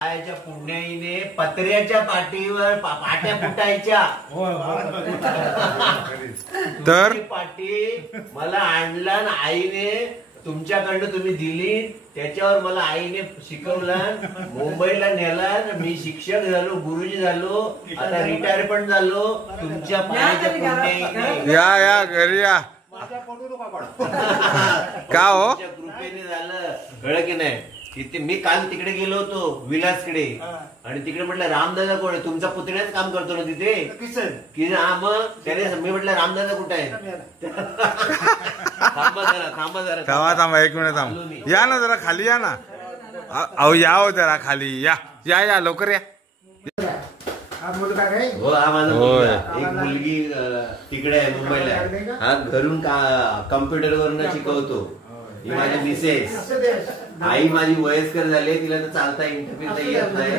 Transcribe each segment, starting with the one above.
आयच्या पुण्याईने पत्र्याच्या पाठीवर पाट्या फुटायच्या. तर पाठी मला आणला आईने, तुमच्याकडनं तुम्ही दिली, त्याच्यावर मला आईने शिकवलं, मुंबईला नेला, मी शिक्षक झालो, गुरुजी झालो, आता रिटायर पण झालो तुमच्या पायाच्या पुण्याईने. या घरी या. का हो कृपेने झालं, कळलं की नाही. तिथे मी काल तिकडे गेलो होतो विलासकडे, आणि तिकडे म्हटलं रामदादा कोण आहे, तुमचा पुतण्याच काम करतो ना तिथे की. हा मग त्याने मी म्हटलं रामदादा कुठे आहे. थांबा थांबा 1 मिनिट थांब. या ना जरा खाली या ना. अहो या हो जरा खाली या लवकर या. हो हा माझा मुलगा. एक मुलगी तिकडे आहे मुंबईला, हा घरून कम्प्युटर वरून शिकवतो. ही माझी मिसेस. आई माझी वयस्कर झाली, तिला तर चालता फिरता येत नाही,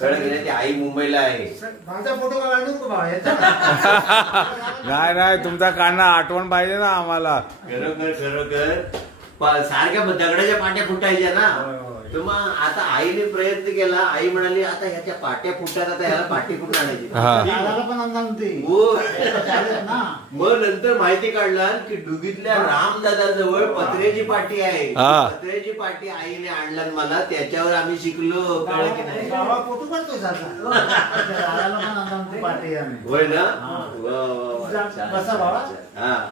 कळलं की नाही. ती आई मुंबईला आहे. नाही तुमचा काढणं आठवण पाहिजे ना आम्हाला. खरोखर सारख्या दगडाच्या पाट्या फुटायच्या ना. तर मग आता आईने प्रयत्न केला. आई म्हणाली आता ह्याच्या पाट्या फुटतात, आता ह्याला पाठी कुठून आणायची. मग नंतर माहिती काढला की डुगीतल्या रामदादाजवळ पत्र्याची पाटी आहे. पत्र्याची पाटी आईने आणला मला, त्याच्यावर आम्ही शिकलो. कळलं की नाही. होय ना.